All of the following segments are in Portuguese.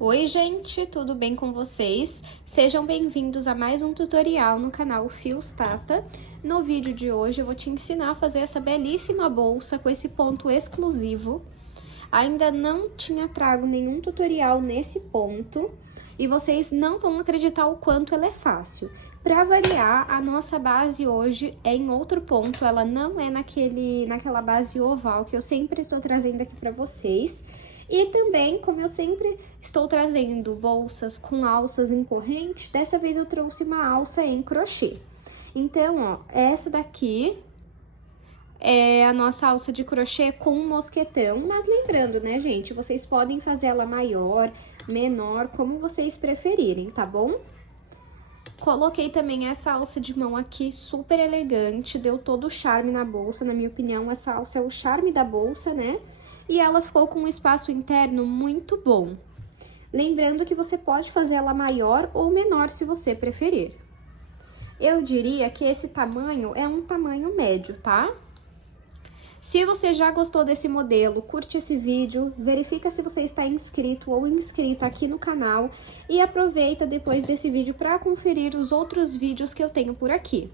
Oi gente, tudo bem com vocês? Sejam bem-vindos a mais um tutorial no canal Fios Tata. No vídeo de hoje eu vou te ensinar a fazer essa belíssima bolsa com esse ponto exclusivo. Ainda não tinha trago nenhum tutorial nesse ponto e vocês não vão acreditar o quanto ela é fácil. Para variar, a nossa base hoje é em outro ponto, ela não é naquela base oval que eu sempre estou trazendo aqui para vocês. E também, como eu sempre estou trazendo bolsas com alças em corrente, dessa vez eu trouxe uma alça em crochê. Então, ó, essa daqui é a nossa alça de crochê com um mosquetão, mas lembrando, né, gente, vocês podem fazer ela maior, menor, como vocês preferirem, tá bom? Coloquei também essa alça de mão aqui, super elegante, deu todo o charme na bolsa, na minha opinião, essa alça é o charme da bolsa, né? E ela ficou com um espaço interno muito bom. Lembrando que você pode fazer ela maior ou menor se você preferir. Eu diria que esse tamanho é um tamanho médio, tá? Se você já gostou desse modelo, curte esse vídeo, verifica se você está inscrito ou inscrita aqui no canal e aproveita depois desse vídeo para conferir os outros vídeos que eu tenho por aqui.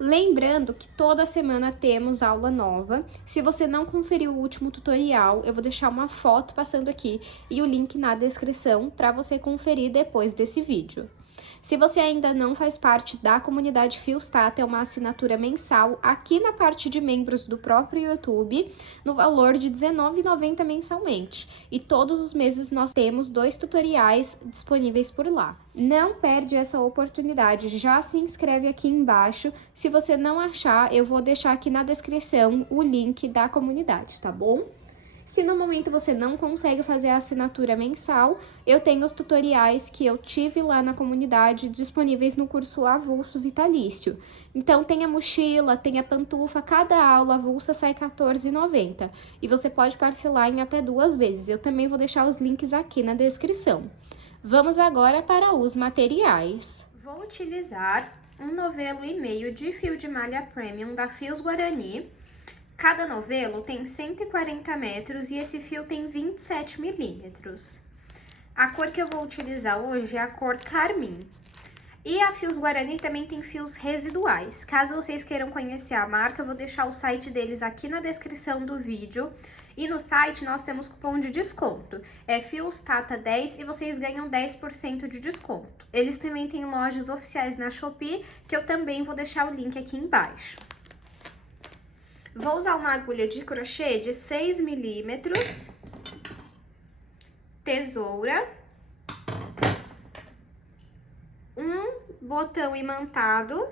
Lembrando que toda semana temos aula nova. Se você não conferiu o último tutorial, eu vou deixar uma foto passando aqui e o link na descrição para você conferir depois desse vídeo. Se você ainda não faz parte da comunidade Fios Tata, é uma assinatura mensal aqui na parte de membros do próprio YouTube, no valor de R$19,90 mensalmente. E todos os meses nós temos 2 tutoriais disponíveis por lá. Não perde essa oportunidade, já se inscreve aqui embaixo. Se você não achar, eu vou deixar aqui na descrição o link da comunidade, tá bom? Se no momento você não consegue fazer a assinatura mensal, eu tenho os tutoriais que eu tive lá na comunidade disponíveis no curso Avulso Vitalício. Então tem a mochila, tem a pantufa, cada aula avulsa sai R$14,90 e você pode parcelar em até 2 vezes. Eu também vou deixar os links aqui na descrição. Vamos agora para os materiais. Vou utilizar 1,5 novelo de fio de malha premium da Fios Guarani. Cada novelo tem 140 metros e esse fio tem 27 milímetros. A cor que eu vou utilizar hoje é a cor carmim. E a Fios Guarani também tem fios residuais. Caso vocês queiram conhecer a marca, eu vou deixar o site deles aqui na descrição do vídeo. E no site nós temos cupom de desconto. É Fios Tata 10 e vocês ganham 10% de desconto. Eles também têm lojas oficiais na Shopee, que eu também vou deixar o link aqui embaixo. Vou usar uma agulha de crochê de 6 milímetros, tesoura, um botão imantado,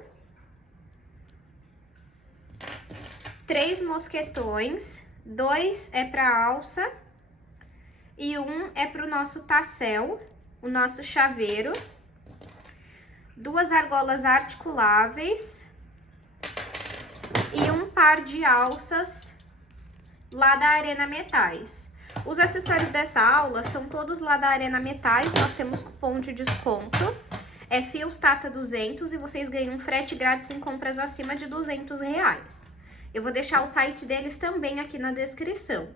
3 mosquetões, 2 é para alça e 1 é para o nosso tassel, o nosso chaveiro, 2 argolas articuláveis e um par de alças lá da Arena Metais. Os acessórios dessa aula são todos lá da Arena Metais, nós temos cupom de desconto, é Fios Tata 200 e vocês ganham frete grátis em compras acima de R$200. Eu vou deixar o site deles também aqui na descrição.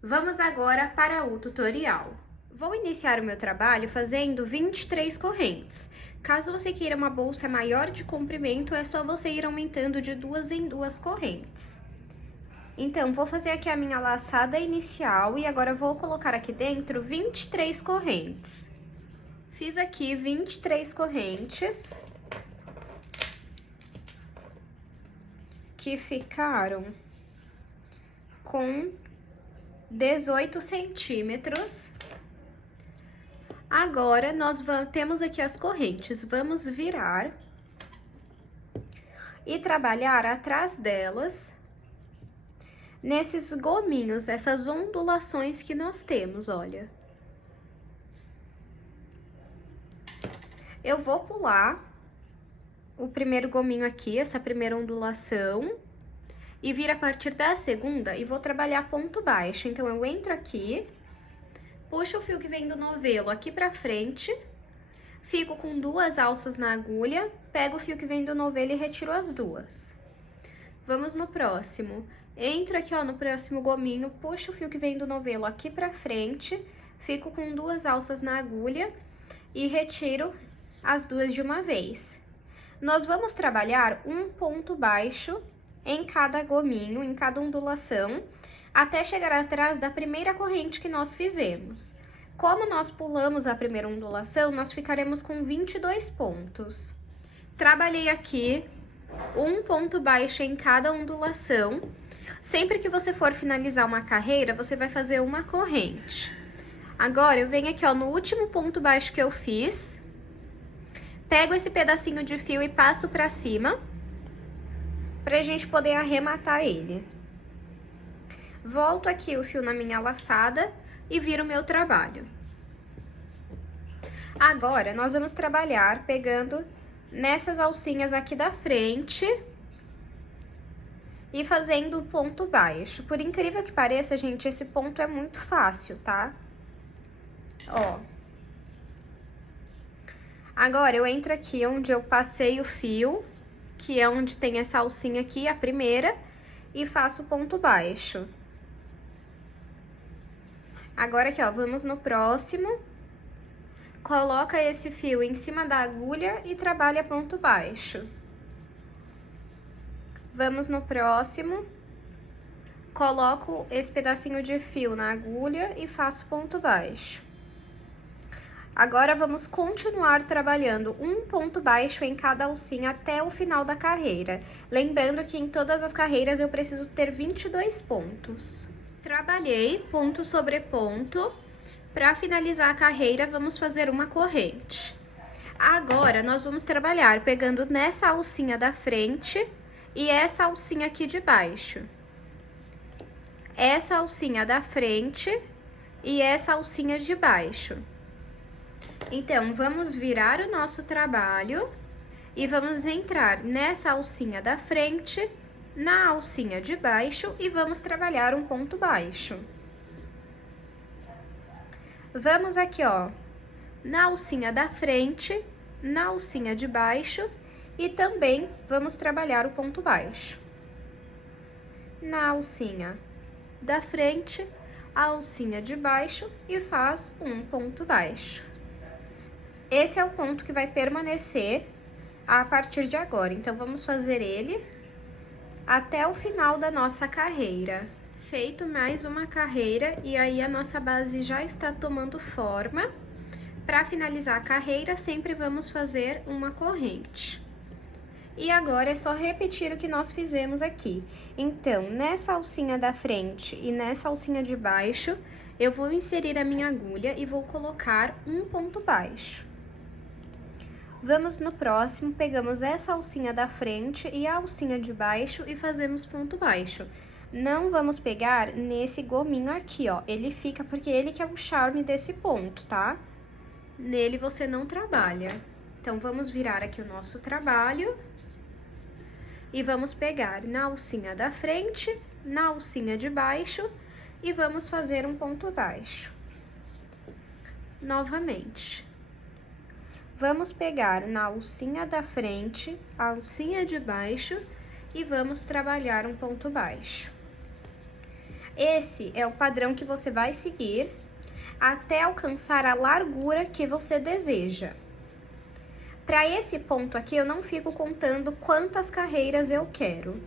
Vamos agora para o tutorial. Vou iniciar o meu trabalho fazendo 23 correntes. Caso você queira uma bolsa maior de comprimento, é só você ir aumentando de 2 em 2 correntes. Então, vou fazer aqui a minha laçada inicial e agora vou colocar aqui dentro 23 correntes. Fiz aqui 23 correntes, que ficaram com 18 centímetros. Agora, nós temos aqui as correntes, vamos virar e trabalhar atrás delas, nesses gominhos, essas ondulações que nós temos, olha. Eu vou pular o primeiro gominho aqui, essa primeira ondulação, e vir a partir da segunda e vou trabalhar ponto baixo. Então, eu entro aqui, puxo o fio que vem do novelo aqui pra frente, fico com 2 alças na agulha, pego o fio que vem do novelo e retiro as 2. Vamos no próximo. Entro aqui, ó, no próximo gominho, puxo o fio que vem do novelo aqui pra frente, fico com 2 alças na agulha e retiro as 2 de uma vez. Nós vamos trabalhar um ponto baixo em cada gominho, em cada ondulação, até chegar atrás da primeira corrente que nós fizemos. Como nós pulamos a primeira ondulação, nós ficaremos com 22 pontos. Trabalhei aqui um ponto baixo em cada ondulação. Sempre que você for finalizar uma carreira, você vai fazer uma corrente. Agora, eu venho aqui, ó, no último ponto baixo que eu fiz, pego esse pedacinho de fio e passo pra cima, pra gente poder arrematar ele. Volto aqui o fio na minha laçada e viro o meu trabalho. Agora, nós vamos trabalhar pegando nessas alcinhas aqui da frente e fazendo o ponto baixo. Por incrível que pareça, gente, esse ponto é muito fácil, tá? Ó. Agora, eu entro aqui onde eu passei o fio, que é onde tem essa alcinha aqui, a primeira, e faço ponto baixo. Agora aqui, ó, vamos no próximo. Coloca esse fio em cima da agulha e trabalha ponto baixo. Vamos no próximo. Coloco esse pedacinho de fio na agulha e faço ponto baixo. Agora, vamos continuar trabalhando um ponto baixo em cada alcinha até o final da carreira. Lembrando que em todas as carreiras eu preciso ter 22 pontos. Trabalhei ponto sobre ponto. Para finalizar a carreira, vamos fazer uma corrente. Agora, nós vamos trabalhar pegando nessa alcinha da frente e essa alcinha aqui de baixo. Essa alcinha da frente e essa alcinha de baixo. Então, vamos virar o nosso trabalho e vamos entrar nessa alcinha da frente, na alcinha de baixo e vamos trabalhar um ponto baixo. Vamos aqui, ó, na alcinha da frente, na alcinha de baixo e também vamos trabalhar o ponto baixo. Na alcinha da frente, a alcinha de baixo e faz um ponto baixo. Esse é o ponto que vai permanecer a partir de agora. Então, vamos fazer ele até o final da nossa carreira. Feito mais uma carreira e aí a nossa base já está tomando forma. Para finalizar a carreira, sempre vamos fazer uma corrente. E agora é só repetir o que nós fizemos aqui. Então, nessa alcinha da frente e nessa alcinha de baixo, eu vou inserir a minha agulha e vou colocar um ponto baixo. Vamos no próximo, pegamos essa alcinha da frente e a alcinha de baixo e fazemos ponto baixo. Não vamos pegar nesse gominho aqui, ó, ele fica porque ele que é o charme desse ponto, tá? Nele você não trabalha. Então, vamos virar aqui o nosso trabalho e vamos pegar na alcinha da frente, na alcinha de baixo e vamos fazer um ponto baixo. Novamente. Vamos pegar na alcinha da frente, a alcinha de baixo e vamos trabalhar um ponto baixo. Esse é o padrão que você vai seguir até alcançar a largura que você deseja. Para esse ponto aqui, eu não fico contando quantas carreiras eu quero.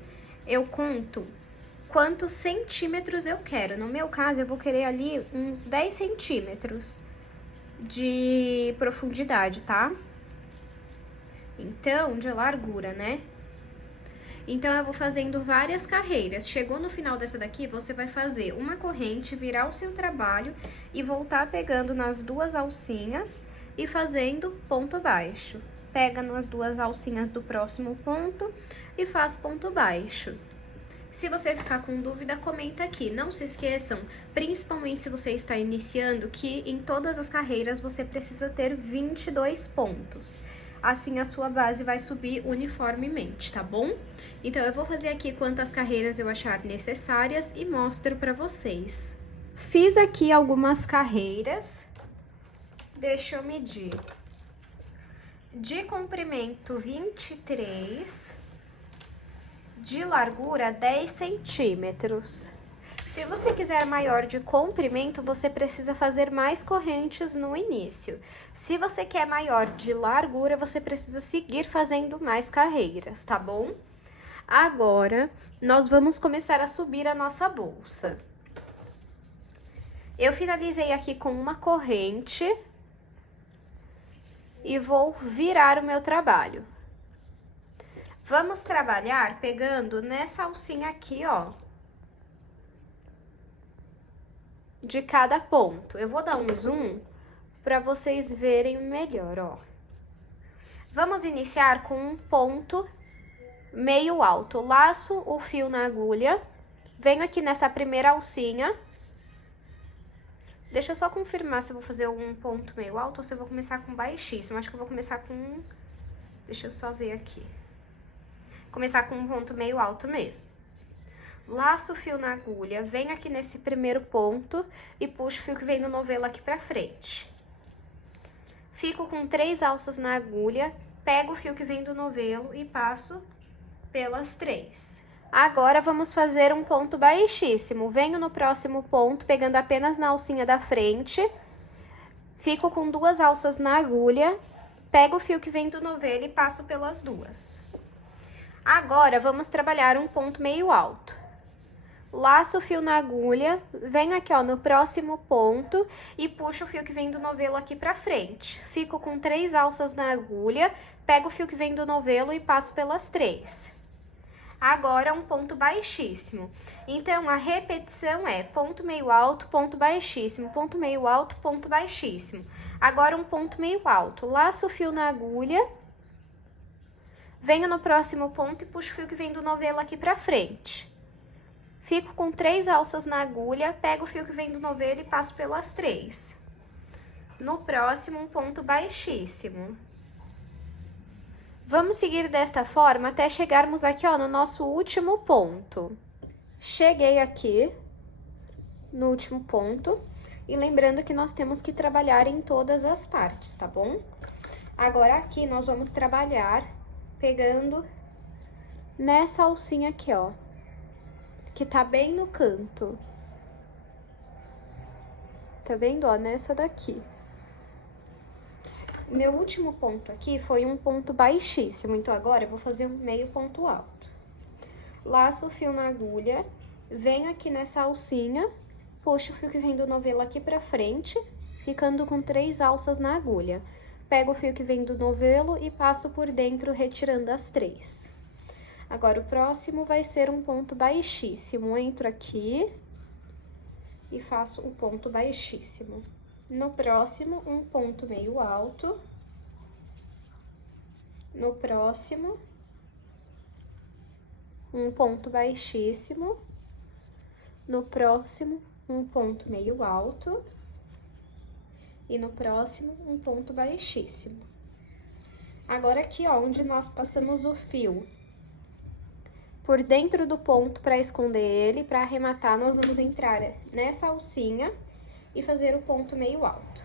Eu conto quantos centímetros eu quero. No meu caso, eu vou querer ali uns 10 centímetros de profundidade, tá? Então, de largura, né? Então, eu vou fazendo várias carreiras. Chegou no final dessa daqui, você vai fazer uma corrente, virar o seu trabalho e voltar pegando nas 2 alcinhas e fazendo ponto baixo. Pega nas 2 alcinhas do próximo ponto e faz ponto baixo. Se você ficar com dúvida, comenta aqui. Não se esqueçam, principalmente se você está iniciando, que em todas as carreiras você precisa ter 22 pontos. Assim, a sua base vai subir uniformemente, tá bom? Então, eu vou fazer aqui quantas carreiras eu achar necessárias e mostro pra vocês. Fiz aqui algumas carreiras. Deixa eu medir. De comprimento, 23. De largura, 10 centímetros. Se você quiser maior de comprimento, você precisa fazer mais correntes no início. Se você quer maior de largura, você precisa seguir fazendo mais carreiras, tá bom? Agora, nós vamos começar a subir a nossa bolsa. Eu finalizei aqui com uma corrente e vou virar o meu trabalho. Vamos trabalhar pegando nessa alcinha aqui, ó, de cada ponto. Eu vou dar um zoom para vocês verem melhor, ó. Vamos iniciar com um ponto meio alto. Laço o fio na agulha, venho aqui nessa primeira alcinha. Deixa eu só confirmar se eu vou fazer um ponto meio alto ou se eu vou começar com baixíssimo. Acho que eu vou começar com... Deixa eu só ver aqui. Começar com um ponto meio alto mesmo. Laço o fio na agulha, venho aqui nesse primeiro ponto e puxo o fio que vem do novelo aqui pra frente. Fico com 3 alças na agulha, pego o fio que vem do novelo e passo pelas 3. Agora, vamos fazer um ponto baixíssimo. Venho no próximo ponto, pegando apenas na alcinha da frente. Fico com 2 alças na agulha, pego o fio que vem do novelo e passo pelas 2. Agora, vamos trabalhar um ponto meio alto. Laço o fio na agulha, venho aqui, ó, no próximo ponto e puxo o fio que vem do novelo aqui pra frente. Fico com 3 alças na agulha, pego o fio que vem do novelo e passo pelas 3. Agora, um ponto baixíssimo. Então, a repetição é ponto meio alto, ponto baixíssimo, ponto meio alto, ponto baixíssimo. Agora, um ponto meio alto. Laço o fio na agulha, venho no próximo ponto e puxo o fio que vem do novelo aqui pra frente. Fico com 3 alças na agulha, pego o fio que vem do novelo e passo pelas 3. No próximo, um ponto baixíssimo. Vamos seguir desta forma até chegarmos aqui, ó, no nosso último ponto. Cheguei aqui no último ponto e lembrando que nós temos que trabalhar em todas as partes, tá bom? Agora, aqui, nós vamos trabalhar pegando nessa alcinha aqui, ó, que tá bem no canto. Tá vendo, ó, nessa daqui. O meu último ponto aqui foi um ponto baixíssimo, então agora eu vou fazer um meio ponto alto. Laço o fio na agulha, venho aqui nessa alcinha, puxo o fio que vem do novelo aqui pra frente, ficando com 3 alças na agulha. Pego o fio que vem do novelo e passo por dentro, retirando as 3. Agora, o próximo vai ser um ponto baixíssimo. Entro aqui e faço o ponto baixíssimo. No próximo, um ponto meio alto. No próximo, um ponto baixíssimo. No próximo, um ponto meio alto. E no próximo, um ponto baixíssimo. Agora, aqui, ó, onde nós passamos o fio por dentro do ponto para esconder ele, para arrematar, nós vamos entrar nessa alcinha e fazer o ponto meio alto.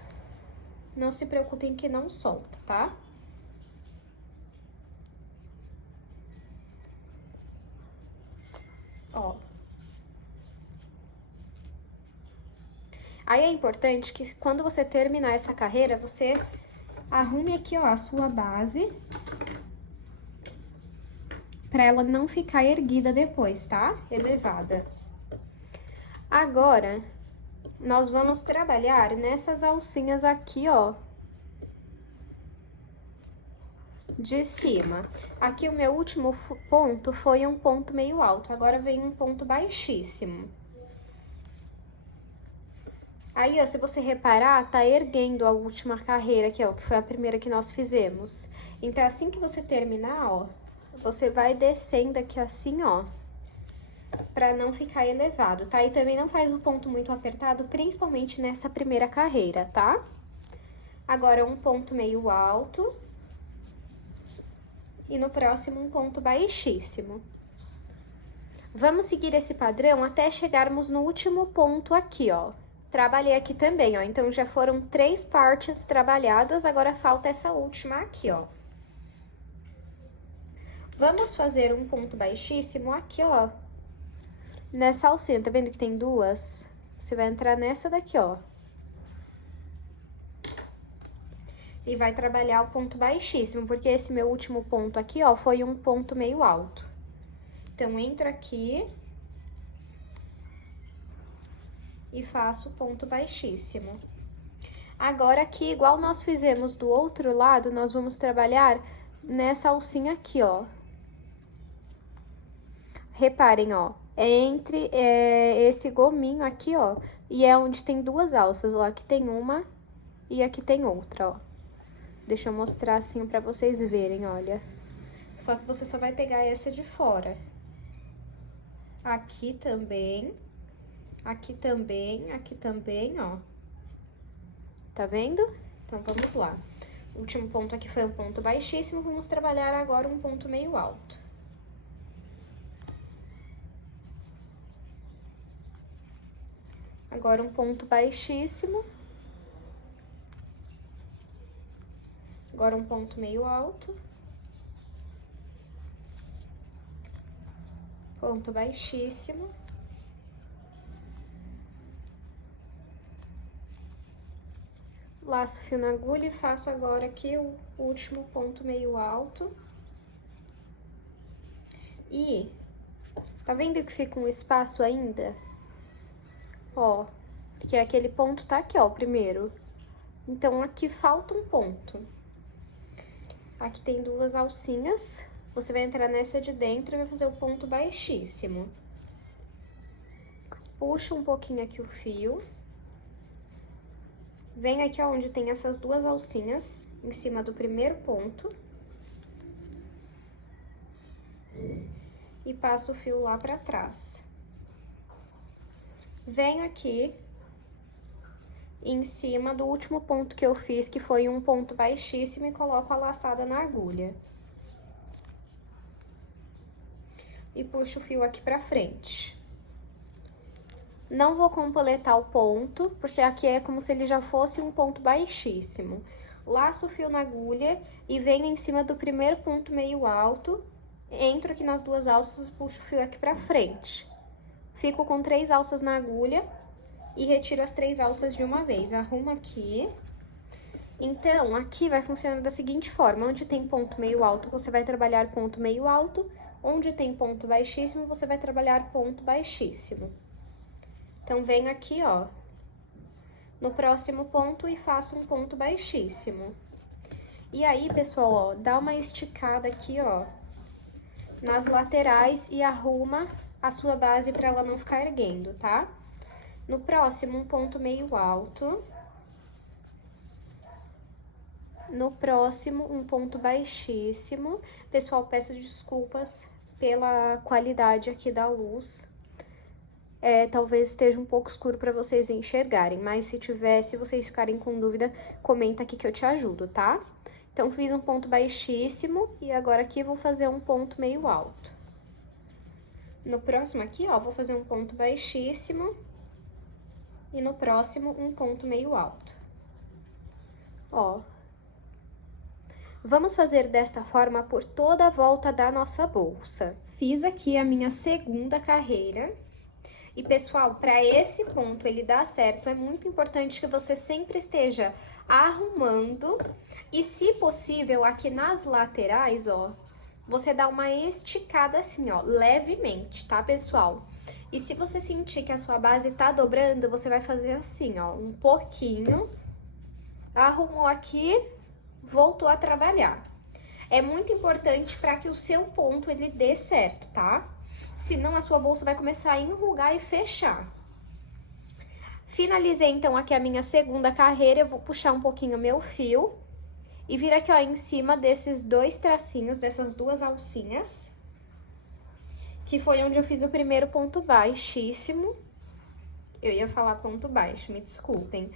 Não se preocupem que não solta, tá? Ó. Aí é importante que quando você terminar essa carreira, você arrume aqui, ó, a sua base, pra ela não ficar erguida depois, tá? Elevada. Agora, nós vamos trabalhar nessas alcinhas aqui, ó, de cima. Aqui o meu último ponto foi um ponto meio alto, agora vem um ponto baixíssimo. Aí, ó, se você reparar, tá erguendo a última carreira aqui, ó, que foi a primeira que nós fizemos. Então, assim que você terminar, ó, você vai descendo aqui assim, ó, pra não ficar elevado, tá? E também não faz o ponto muito apertado, principalmente nessa primeira carreira, tá? Agora, um ponto meio alto. E no próximo, um ponto baixíssimo. Vamos seguir esse padrão até chegarmos no último ponto aqui, ó. Trabalhei aqui também, ó, então já foram 3 partes trabalhadas, agora falta essa última aqui, ó. Vamos fazer um ponto baixíssimo aqui, ó, nessa alcinha, tá vendo que tem duas? Você vai entrar nessa daqui, ó. E vai trabalhar o ponto baixíssimo, porque esse meu último ponto aqui, ó, foi um ponto meio alto. Então, entro aqui e faço o ponto baixíssimo. Agora, aqui, igual nós fizemos do outro lado, nós vamos trabalhar nessa alcinha aqui, ó. Reparem, ó, é entre esse gominho aqui, ó, e é onde tem duas alças, ó, aqui tem uma e aqui tem outra, ó. Deixa eu mostrar assim pra vocês verem, olha. Só que você só vai pegar essa de fora. Aqui também, ó. Tá vendo? Então, vamos lá. O último ponto aqui foi um ponto baixíssimo, vamos trabalhar agora um ponto meio alto. Agora, um ponto baixíssimo. Agora, um ponto meio alto. Ponto baixíssimo. Laço fio na agulha e faço agora aqui o último ponto meio alto. E, tá vendo que fica um espaço ainda? Ó, porque aquele ponto tá aqui, ó, o primeiro. Então, aqui falta um ponto. Aqui tem duas alcinhas. Você vai entrar nessa de dentro e vai fazer o ponto baixíssimo. Puxa um pouquinho aqui o fio. Vem aqui onde tem essas duas alcinhas, em cima do primeiro ponto. E passa o fio lá pra trás. Venho aqui em cima do último ponto que eu fiz, que foi um ponto baixíssimo, e coloco a laçada na agulha. E puxo o fio aqui pra frente. Não vou completar o ponto, porque aqui é como se ele já fosse um ponto baixíssimo. Laço o fio na agulha e venho em cima do primeiro ponto meio alto, entro aqui nas duas alças e puxo o fio aqui pra frente. Fico com 3 alças na agulha e retiro as 3 alças de uma vez. Arrumo aqui. Então, aqui vai funcionar da seguinte forma: onde tem ponto meio alto, você vai trabalhar ponto meio alto. Onde tem ponto baixíssimo, você vai trabalhar ponto baixíssimo. Então, venho aqui, ó, no próximo ponto e faço um ponto baixíssimo. E aí, pessoal, ó, dá uma esticada aqui, ó, nas laterais e arruma a sua base pra ela não ficar erguendo, tá? No próximo, um ponto meio alto. No próximo, um ponto baixíssimo. Pessoal, peço desculpas pela qualidade aqui da luz. Talvez esteja um pouco escuro para vocês enxergarem, mas se vocês ficarem com dúvida, comenta aqui que eu te ajudo, tá? Então, fiz um ponto baixíssimo e agora aqui vou fazer um ponto meio alto. No próximo aqui, ó, vou fazer um ponto baixíssimo e no próximo um ponto meio alto. Ó. Vamos fazer desta forma por toda a volta da nossa bolsa. Fiz aqui a minha segunda carreira. E, pessoal, para esse ponto ele dar certo, é muito importante que você sempre esteja arrumando e, se possível, aqui nas laterais, ó, você dá uma esticada assim, ó, levemente, tá, pessoal? E se você sentir que a sua base tá dobrando, você vai fazer assim, ó, um pouquinho, arrumou aqui, voltou a trabalhar. É muito importante para que o seu ponto ele dê certo, tá? Senão a sua bolsa vai começar a enrugar e fechar. Finalizei, então, aqui a minha segunda carreira. Eu vou puxar um pouquinho meu fio e vir aqui, ó, em cima desses dois tracinhos, dessas duas alcinhas, que foi onde eu fiz o primeiro ponto baixíssimo. Eu ia falar ponto baixo, me desculpem.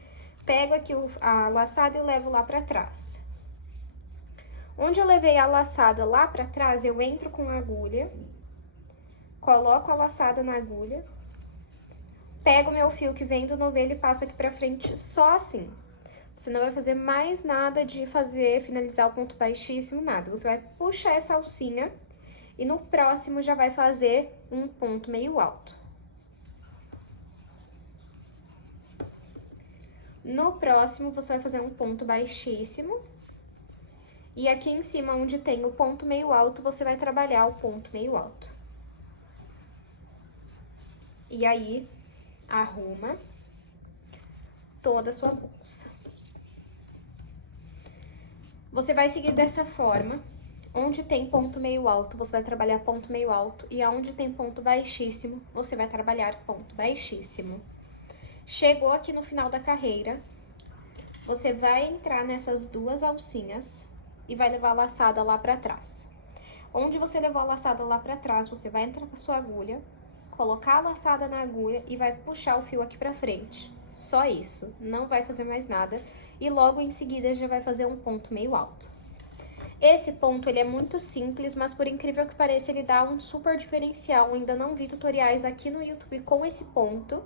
Pego aqui a laçada e levo lá pra trás. Onde eu levei a laçada lá pra trás, eu entro com a agulha, coloco a laçada na agulha, pego meu fio que vem do novelo e passo aqui pra frente só assim. Você não vai fazer mais nada de finalizar o ponto baixíssimo, nada. Você vai puxar essa alcinha e no próximo já vai fazer um ponto meio alto. No próximo, você vai fazer um ponto baixíssimo. E aqui em cima, onde tem o ponto meio alto, você vai trabalhar o ponto meio alto. E aí, arruma toda a sua bolsa. Você vai seguir dessa forma. Onde tem ponto meio alto, você vai trabalhar ponto meio alto. E aonde tem ponto baixíssimo, você vai trabalhar ponto baixíssimo. Chegou aqui no final da carreira, você vai entrar nessas duas alcinhas e vai levar a laçada lá pra trás. Onde você levou a laçada lá pra trás, você vai entrar com a sua agulha, colocar a laçada na agulha e vai puxar o fio aqui pra frente. Só isso, não vai fazer mais nada. E logo em seguida já vai fazer um ponto meio alto. Esse ponto, ele é muito simples, mas por incrível que pareça, ele dá um super diferencial. Eu ainda não vi tutoriais aqui no YouTube com esse ponto.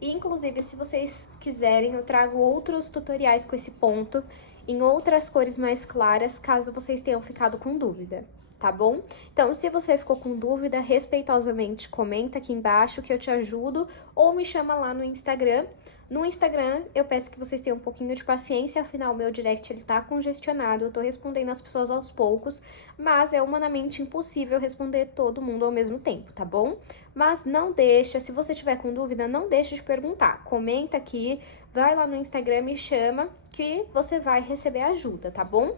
E, inclusive, se vocês quiserem, eu trago outros tutoriais com esse ponto em outras cores mais claras, caso vocês tenham ficado com dúvida, tá bom? Então, se você ficou com dúvida, respeitosamente comenta aqui embaixo que eu te ajudo ou me chama lá no Instagram. No Instagram, eu peço que vocês tenham um pouquinho de paciência, afinal, o meu direct ele tá congestionado, eu tô respondendo as pessoas aos poucos, mas é humanamente impossível responder todo mundo ao mesmo tempo, tá bom? Mas não deixa, se você tiver com dúvida, não deixa de perguntar, comenta aqui, vai lá no Instagram, me chama, que você vai receber ajuda, tá bom?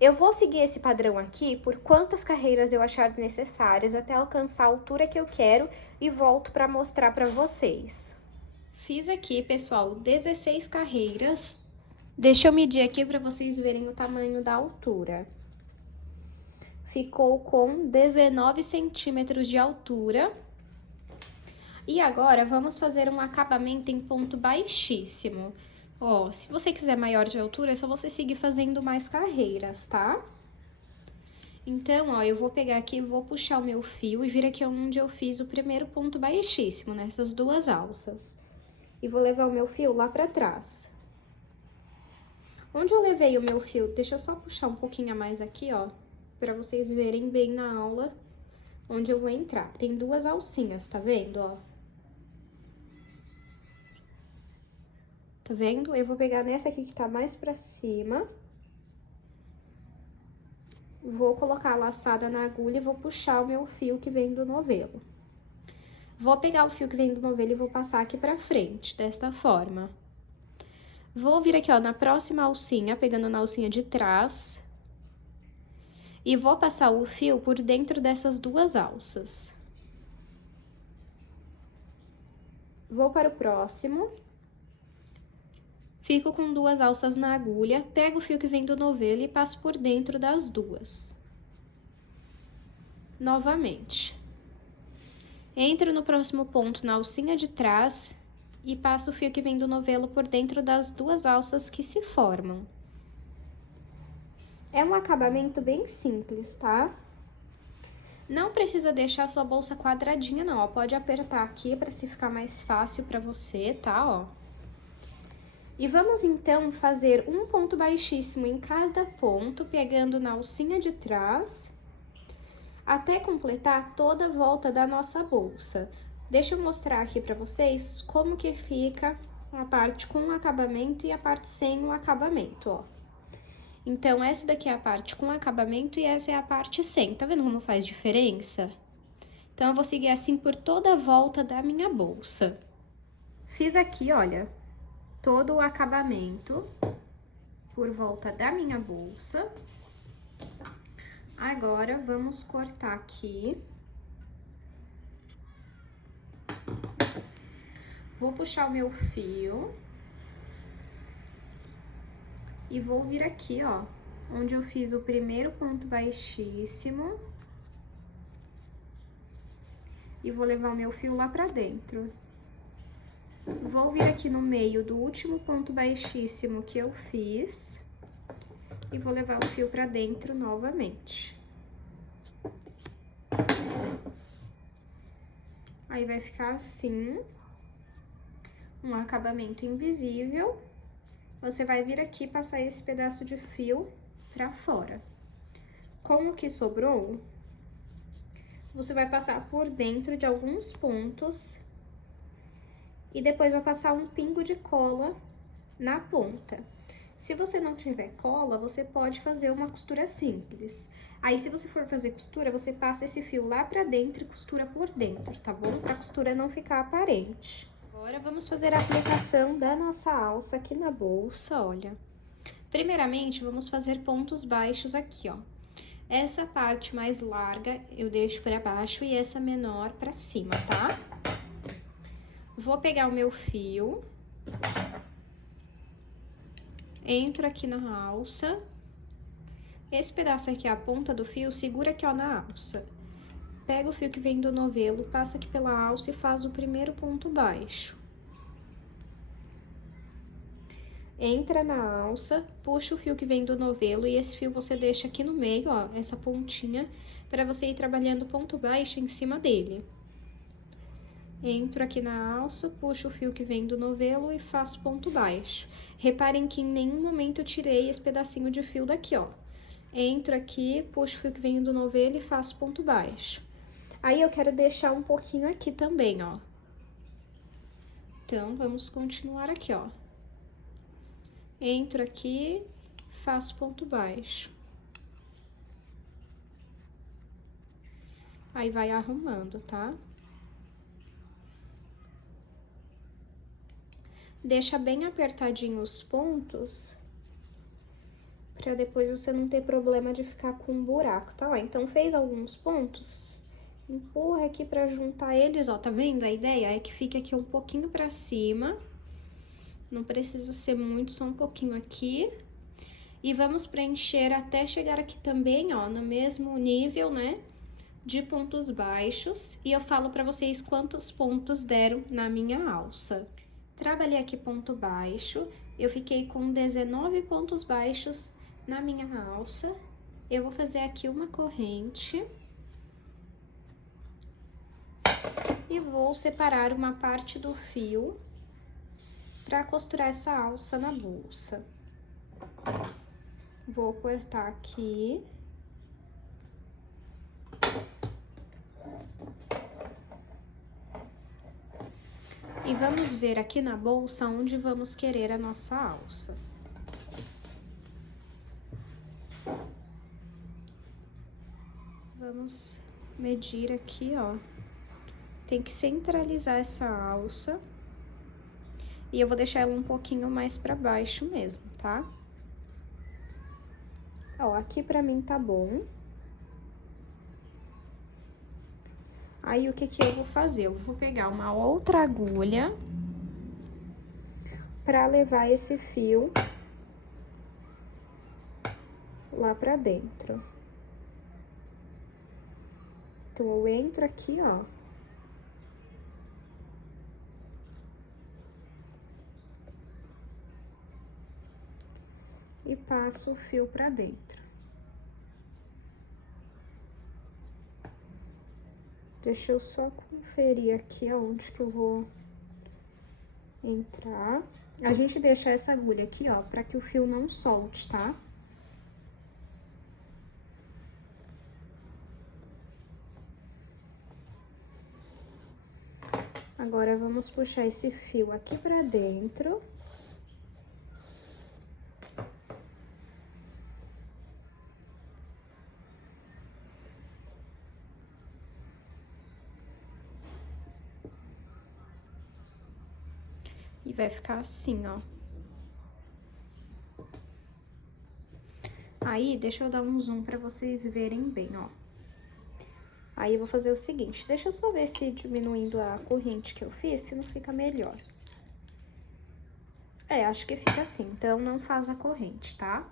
Eu vou seguir esse padrão aqui por quantas carreiras eu achar necessárias até alcançar a altura que eu quero e volto para mostrar para vocês. Fiz aqui, pessoal, 16 carreiras. Deixa eu medir aqui para vocês verem o tamanho da altura. Ficou com 19 centímetros de altura. E agora, vamos fazer um acabamento em ponto baixíssimo. Ó, se você quiser maior de altura, é só você seguir fazendo mais carreiras, tá? Então, ó, eu vou pegar aqui, vou puxar o meu fio e vir aqui onde eu fiz o primeiro ponto baixíssimo, nessas duas alças. E vou levar o meu fio lá pra trás. Onde eu levei o meu fio, deixa eu só puxar um pouquinho a mais aqui, ó, pra vocês verem bem na aula onde eu vou entrar. Tem duas alcinhas, tá vendo, ó? Tá vendo? Eu vou pegar nessa aqui que tá mais pra cima. Vou colocar a laçada na agulha e vou puxar o meu fio que vem do novelo. Vou pegar o fio que vem do novelo e vou passar aqui pra frente, desta forma. Vou vir aqui, ó, na próxima alcinha, pegando na alcinha de trás. E vou passar o fio por dentro dessas duas alças. Vou para o próximo. Fico com duas alças na agulha, pego o fio que vem do novelo e passo por dentro das duas. Novamente. Entro no próximo ponto na alcinha de trás e passo o fio que vem do novelo por dentro das duas alças que se formam. É um acabamento bem simples, tá? Não precisa deixar a sua bolsa quadradinha, não, ó. Pode apertar aqui para se ficar mais fácil para você, tá, ó. E vamos, então, fazer um ponto baixíssimo em cada ponto, pegando na alcinha de trás, até completar toda a volta da nossa bolsa. Deixa eu mostrar aqui pra vocês como que fica a parte com acabamento e a parte sem o acabamento, ó. Então, essa daqui é a parte com acabamento e essa é a parte sem. Tá vendo como faz diferença? Então, eu vou seguir assim por toda a volta da minha bolsa. Fiz aqui, olha, todo o acabamento por volta da minha bolsa. Agora, vamos cortar aqui. Vou puxar o meu fio. E vou vir aqui, ó, onde eu fiz o primeiro ponto baixíssimo. E vou levar o meu fio lá pra dentro. Vou vir aqui no meio do último ponto baixíssimo que eu fiz. E vou levar o fio pra dentro novamente. Aí, vai ficar assim, um acabamento invisível. Você vai vir aqui passar esse pedaço de fio pra fora. Com o que sobrou, você vai passar por dentro de alguns pontos. E depois vai passar um pingo de cola na ponta. Se você não tiver cola, você pode fazer uma costura simples. Aí, se você for fazer costura, você passa esse fio lá pra dentro e costura por dentro, tá bom? Pra costura não ficar aparente. Agora, vamos fazer a aplicação da nossa alça aqui na bolsa, olha. Primeiramente, vamos fazer pontos baixos aqui, ó. Essa parte mais larga eu deixo pra baixo e essa menor pra cima, tá? Vou pegar o meu fio, entro aqui na alça. Esse pedaço aqui, a ponta do fio, segura aqui, ó, na alça. Pega o fio que vem do novelo, passa aqui pela alça e faz o primeiro ponto baixo. Entra na alça, puxa o fio que vem do novelo e esse fio você deixa aqui no meio, ó, essa pontinha, para você ir trabalhando ponto baixo em cima dele. Entro aqui na alça, puxo o fio que vem do novelo e faço ponto baixo. Reparem que em nenhum momento eu tirei esse pedacinho de fio daqui, ó. Entro aqui, puxo o fio que vem do novelo e faço ponto baixo. Aí, eu quero deixar um pouquinho aqui também, ó. Então, vamos continuar aqui, ó. Entro aqui, faço ponto baixo. Aí, vai arrumando, tá? Deixa bem apertadinho os pontos, pra depois você não ter problema de ficar com um buraco, tá? Ó, então, fez alguns pontos, empurra aqui pra juntar eles, ó, tá vendo? A ideia é que fique aqui um pouquinho pra cima, não precisa ser muito, só um pouquinho aqui. E vamos preencher até chegar aqui também, ó, no mesmo nível, né, de pontos baixos. E eu falo pra vocês quantos pontos deram na minha alça. Trabalhei aqui ponto baixo, eu fiquei com 19 pontos baixos na minha alça. Eu vou fazer aqui uma corrente. E vou separar uma parte do fio para costurar essa alça na bolsa. Vou cortar aqui. E vamos ver aqui na bolsa onde vamos querer a nossa alça. Vamos medir aqui, ó. Tem que centralizar essa alça. E eu vou deixar ela um pouquinho mais pra baixo mesmo, tá? Ó, aqui pra mim tá bom. Aí, o que que eu vou fazer? Eu vou pegar uma outra agulha pra levar esse fio lá pra dentro. Então, eu entro aqui, ó. E passo o fio pra dentro. Deixa eu só conferir aqui aonde que eu vou entrar. A gente deixa essa agulha aqui, ó, pra que o fio não solte, tá? Agora, vamos puxar esse fio aqui pra dentro. E vai ficar assim, ó. Aí, deixa eu dar um zoom pra vocês verem bem, ó. Aí, eu vou fazer o seguinte, deixa eu só ver se diminuindo a corrente que eu fiz, se não fica melhor. É, acho que fica assim, então não faz a corrente, tá?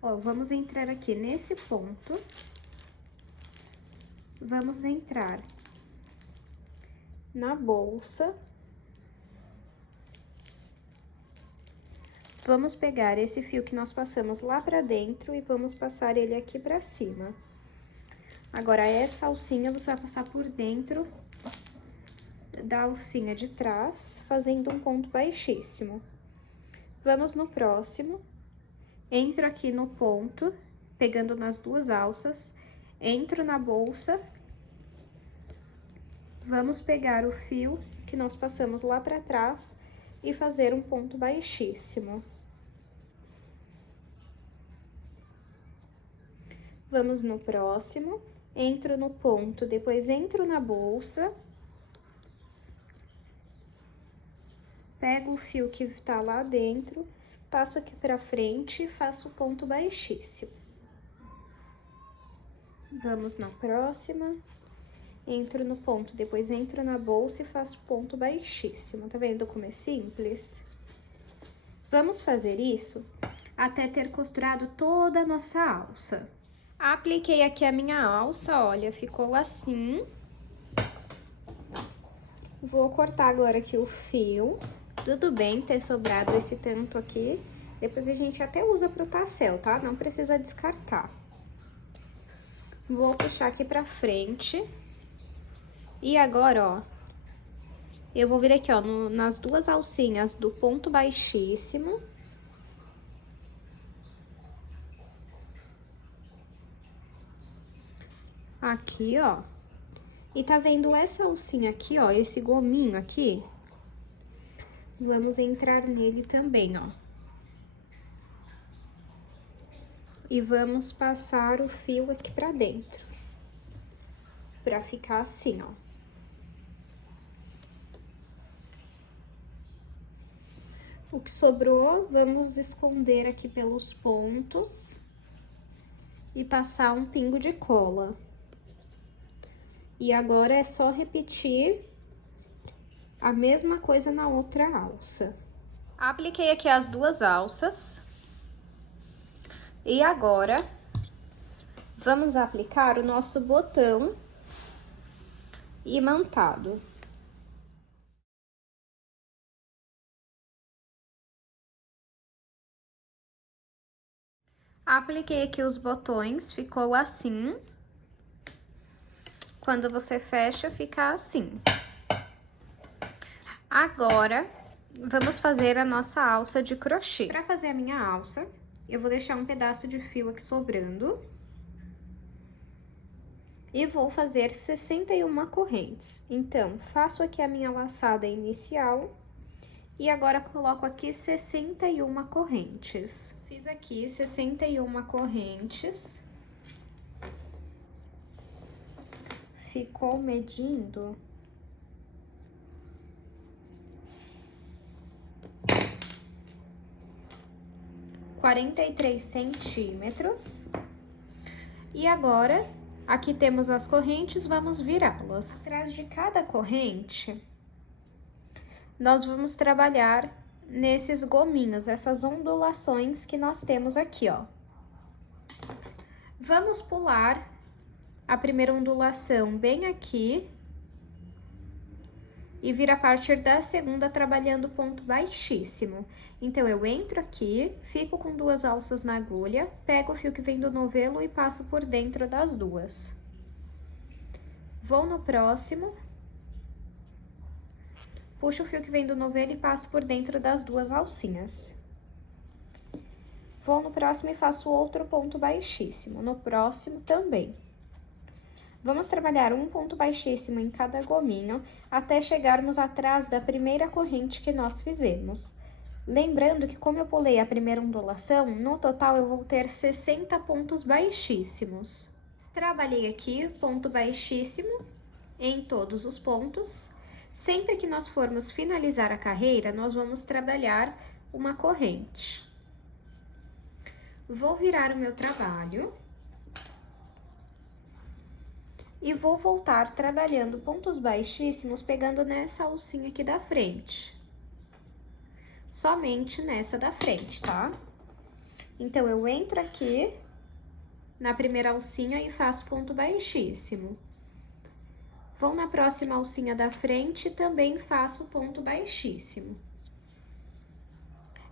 Ó, vamos entrar aqui nesse ponto. Vamos entrar na bolsa. Vamos pegar esse fio que nós passamos lá pra dentro e vamos passar ele aqui pra cima. Agora, essa alcinha você vai passar por dentro da alcinha de trás, fazendo um ponto baixíssimo. Vamos no próximo. Entro aqui no ponto, pegando nas duas alças, entro na bolsa. Vamos pegar o fio que nós passamos lá pra trás e fazer um ponto baixíssimo. Vamos no próximo, entro no ponto, depois entro na bolsa, pego o fio que tá lá dentro, passo aqui pra frente e faço ponto baixíssimo. Vamos na próxima, entro no ponto, depois entro na bolsa e faço ponto baixíssimo. Tá vendo como é simples? Vamos fazer isso até ter costurado toda a nossa alça. Apliquei aqui a minha alça, olha, ficou assim. Vou cortar agora aqui o fio. Tudo bem ter sobrado esse tanto aqui. Depois a gente até usa pro tassel, tá? Não precisa descartar. Vou puxar aqui pra frente. E agora, ó, eu vou vir aqui, ó, nas duas alcinhas do ponto baixíssimo. Aqui, ó. E tá vendo essa alcinha aqui, ó, esse gominho aqui? Vamos entrar nele também, ó. E vamos passar o fio aqui pra dentro. Pra ficar assim, ó. O que sobrou, vamos esconder aqui pelos pontos e passar um pingo de cola. E agora é só repetir a mesma coisa na outra alça. Apliquei aqui as duas alças. E agora, vamos aplicar o nosso botão imantado. Apliquei aqui os botões, ficou assim. Quando você fecha, fica assim. Agora, vamos fazer a nossa alça de crochê. Para fazer a minha alça, eu vou deixar um pedaço de fio aqui sobrando. E vou fazer 61 correntes. Então, faço aqui a minha laçada inicial. E agora, coloco aqui 61 correntes. Fiz aqui 61 correntes. Ficou medindo 43 centímetros. E agora, aqui temos as correntes, vamos virá-las. Atrás de cada corrente, nós vamos trabalhar nesses gominhos, essas ondulações que nós temos aqui, ó. Vamos pular a primeira ondulação bem aqui e vir a partir da segunda trabalhando ponto baixíssimo. Então, eu entro aqui, fico com duas alças na agulha, pego o fio que vem do novelo e passo por dentro das duas. Vou no próximo, puxo o fio que vem do novelo e passo por dentro das duas alcinhas. Vou no próximo e faço outro ponto baixíssimo, no próximo também. Vamos trabalhar um ponto baixíssimo em cada gominho, até chegarmos atrás da primeira corrente que nós fizemos. Lembrando que, como eu pulei a primeira ondulação, no total eu vou ter 60 pontos baixíssimos. Trabalhei aqui ponto baixíssimo em todos os pontos. Sempre que nós formos finalizar a carreira, nós vamos trabalhar uma corrente. Vou virar o meu trabalho. E vou voltar trabalhando pontos baixíssimos, pegando nessa alcinha aqui da frente. Somente nessa da frente, tá? Então, eu entro aqui na primeira alcinha e faço ponto baixíssimo. Vou na próxima alcinha da frente e também faço ponto baixíssimo.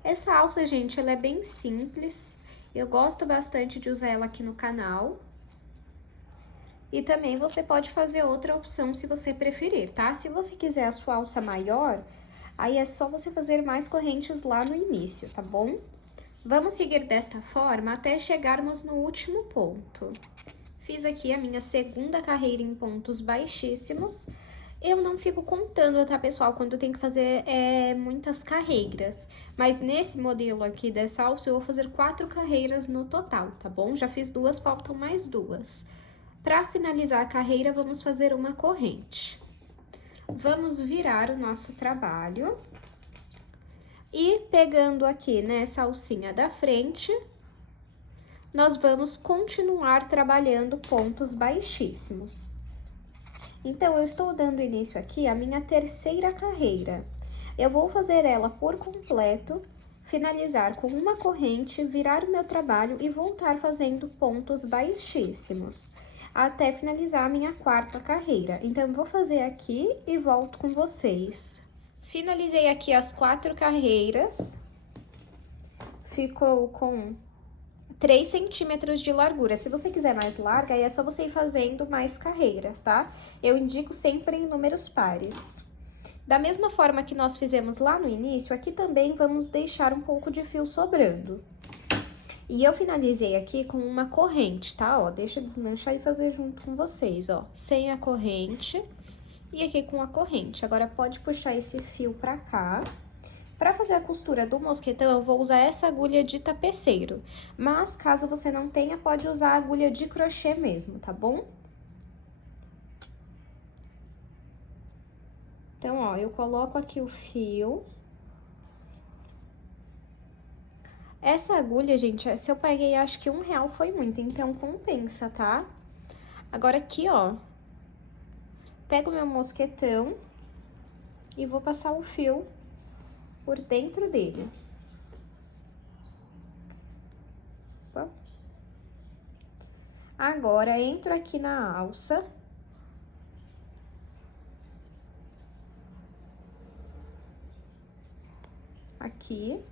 Essa alça, gente, ela é bem simples. Eu gosto bastante de usar ela aqui no canal. E também você pode fazer outra opção se você preferir, tá? Se você quiser a sua alça maior, aí é só você fazer mais correntes lá no início, tá bom? Vamos seguir desta forma até chegarmos no último ponto. Fiz aqui a minha segunda carreira em pontos baixíssimos. Eu não fico contando, tá, pessoal, quando eu tenho que fazer muitas carreiras. Mas nesse modelo aqui dessa alça, eu vou fazer 4 carreiras no total, tá bom? Já fiz 2, faltam mais 2. Pra finalizar a carreira, vamos fazer uma corrente. Vamos virar o nosso trabalho. E pegando aqui nessa alcinha da frente, nós vamos continuar trabalhando pontos baixíssimos. Então, eu estou dando início aqui à minha terceira carreira. Eu vou fazer ela por completo, finalizar com uma corrente, virar o meu trabalho e voltar fazendo pontos baixíssimos, até finalizar a minha quarta carreira. Então, eu vou fazer aqui e volto com vocês. Finalizei aqui as 4 carreiras, ficou com 3 centímetros de largura. Se você quiser mais larga, aí é só você ir fazendo mais carreiras, tá? Eu indico sempre em números pares. Da mesma forma que nós fizemos lá no início, aqui também vamos deixar um pouco de fio sobrando. E eu finalizei aqui com uma corrente, tá? Ó, deixa eu desmanchar e fazer junto com vocês, ó. Sem a corrente e aqui com a corrente. Agora, pode puxar esse fio pra cá. Para fazer a costura do mosquetão, eu vou usar essa agulha de tapeceiro. Mas, caso você não tenha, pode usar a agulha de crochê mesmo, tá bom? Então, ó, eu coloco aqui o fio. Essa agulha, gente, se eu paguei, acho que R$1 foi muito, então compensa, tá? Agora aqui, ó, pego o meu mosquetão e vou passar o fio por dentro dele. Opa. Agora, entro aqui na alça. Aqui.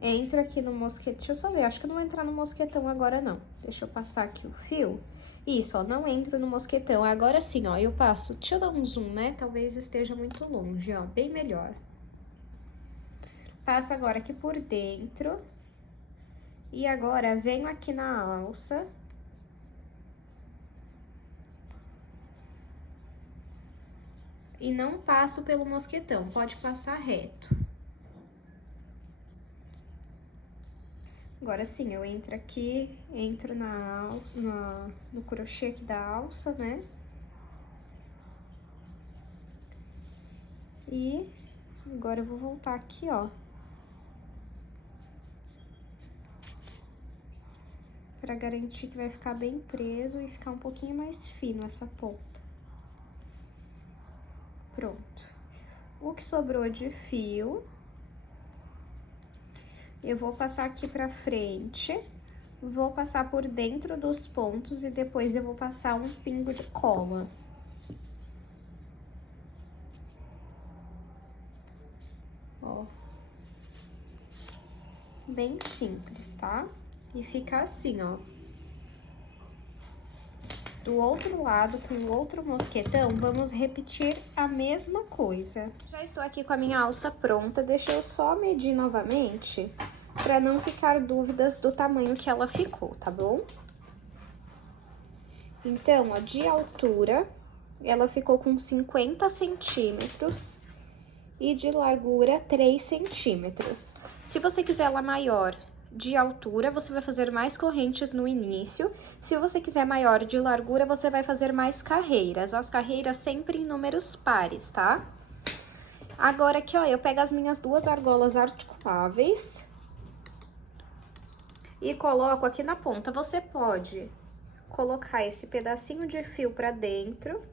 Entro aqui no mosquetão. Deixa eu só ver, acho que eu não vou entrar no mosquetão agora, não. Deixa eu passar aqui o fio. Isso, ó, não entro no mosquetão. Agora sim, ó, eu passo... Deixa eu dar um zoom, né? Talvez esteja muito longe, ó, bem melhor. Passo agora aqui por dentro. E agora, venho aqui na alça. E não passo pelo mosquetão, pode passar reto. Agora sim, eu entro aqui, entro na alça, no crochê aqui da alça, né? E agora eu vou voltar aqui, ó. Pra garantir que vai ficar bem preso e ficar um pouquinho mais fino essa ponta. Pronto. O que sobrou de fio, eu vou passar aqui pra frente, vou passar por dentro dos pontos e depois eu vou passar um pingo de cola. Ó. Bem simples, tá? E fica assim, ó. Do outro lado, com o outro mosquetão, vamos repetir a mesma coisa. Já estou aqui com a minha alça pronta, deixa eu só medir novamente, para não ficar dúvidas do tamanho que ela ficou, tá bom? Então, ó, de altura, ela ficou com 50 centímetros e de largura 3 centímetros. Se você quiser ela maior de altura, você vai fazer mais correntes no início. Se você quiser maior de largura, você vai fazer mais carreiras. As carreiras sempre em números pares, tá? Agora aqui, ó, eu pego as minhas 2 argolas articuláveis e coloco aqui na ponta. Você pode colocar esse pedacinho de fio pra dentro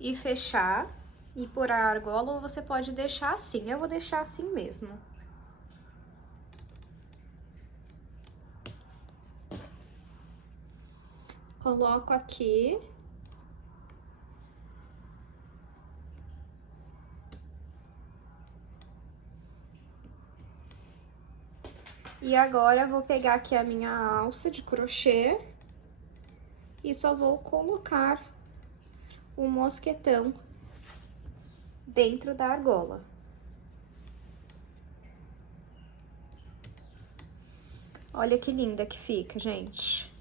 e fechar e pôr a argola, ou você pode deixar assim. Eu vou deixar assim mesmo. Coloco aqui. E agora, vou pegar aqui a minha alça de crochê e só vou colocar o mosquetão dentro da argola. Olha que linda que fica, gente.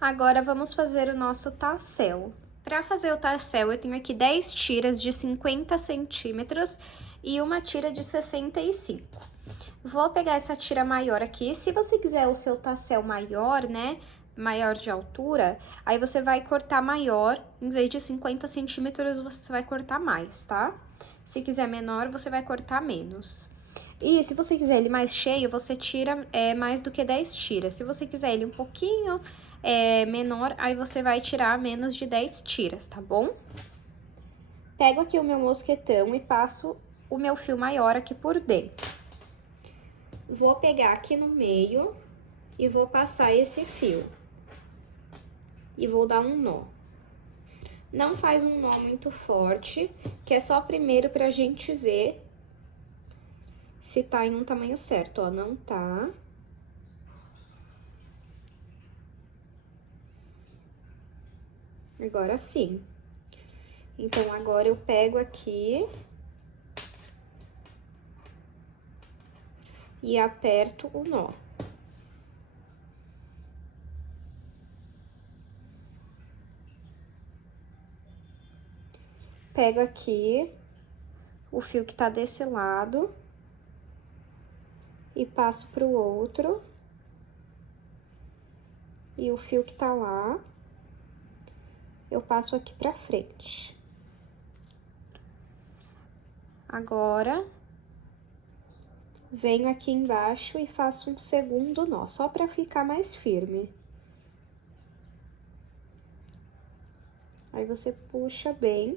Agora, vamos fazer o nosso tassel. Para fazer o tassel, eu tenho aqui 10 tiras de 50 centímetros e uma tira de 65. Vou pegar essa tira maior aqui. Se você quiser o seu tassel maior, né, maior de altura, aí você vai cortar maior, em vez de 50 centímetros, você vai cortar mais, tá? Se quiser menor, você vai cortar menos. E se você quiser ele mais cheio, você tira mais do que 10 tiras. Se você quiser ele um pouquinho menor, aí você vai tirar menos de 10 tiras, tá bom? Pego aqui o meu mosquetão e passo o meu fio maior aqui por dentro. Vou pegar aqui no meio e vou passar esse fio. E vou dar um nó. Não faz um nó muito forte, que é só primeiro pra gente ver se tá em um tamanho certo, ó, não tá. Agora sim. Então, agora eu pego aqui e aperto o nó. Pego aqui o fio que tá desse lado e passo pro outro. E o fio que tá lá, eu passo aqui pra frente. Agora, venho aqui embaixo e faço um segundo nó, só pra ficar mais firme. Aí, você puxa bem.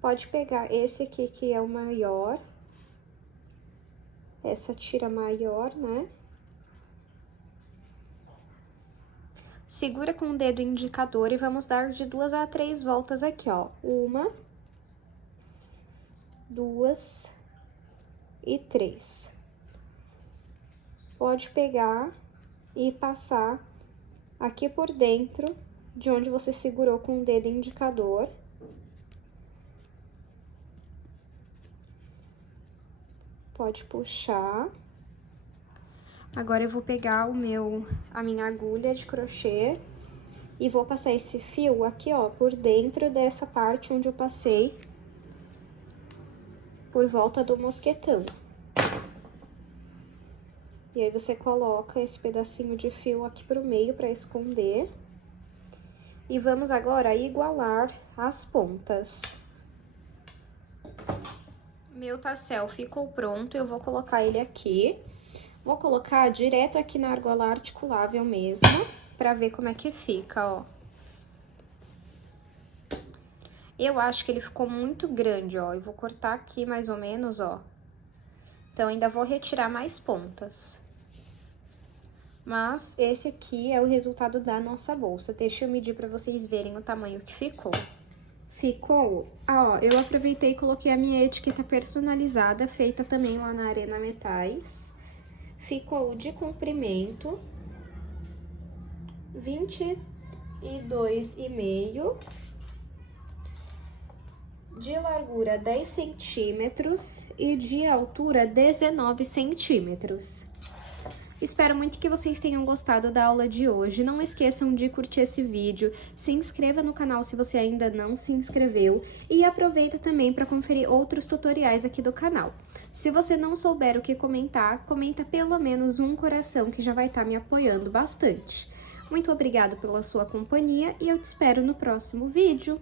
Pode pegar esse aqui, que é o maior. Essa tira maior, né? Segura com o dedo indicador e vamos dar de 2 a 3 voltas aqui, ó. 1, 2 e 3. Pode pegar e passar aqui por dentro de onde você segurou com o dedo indicador. Pode puxar. Agora, eu vou pegar a minha agulha de crochê e vou passar esse fio aqui, ó, por dentro dessa parte onde eu passei por volta do mosquetão. E aí, você coloca esse pedacinho de fio aqui pro meio pra esconder. E vamos agora igualar as pontas. Meu tassel ficou pronto, eu vou colocar ele aqui. Vou colocar direto aqui na argola articulável mesmo, pra ver como é que fica, ó. Eu acho que ele ficou muito grande, ó. Eu vou cortar aqui mais ou menos, ó. Então, ainda vou retirar mais pontas. Mas esse aqui é o resultado da nossa bolsa. Deixa eu medir pra vocês verem o tamanho que ficou. Ficou, ó, eu aproveitei e coloquei a minha etiqueta personalizada, feita também lá na Arena Metais. Ficou de comprimento 22,5, de largura 10 centímetros e de altura 19 centímetros. Espero muito que vocês tenham gostado da aula de hoje. Não esqueçam de curtir esse vídeo, se inscreva no canal se você ainda não se inscreveu e aproveita também para conferir outros tutoriais aqui do canal. Se você não souber o que comentar, comenta pelo menos um coração que já vai estar me apoiando bastante. Muito obrigada pela sua companhia e eu te espero no próximo vídeo.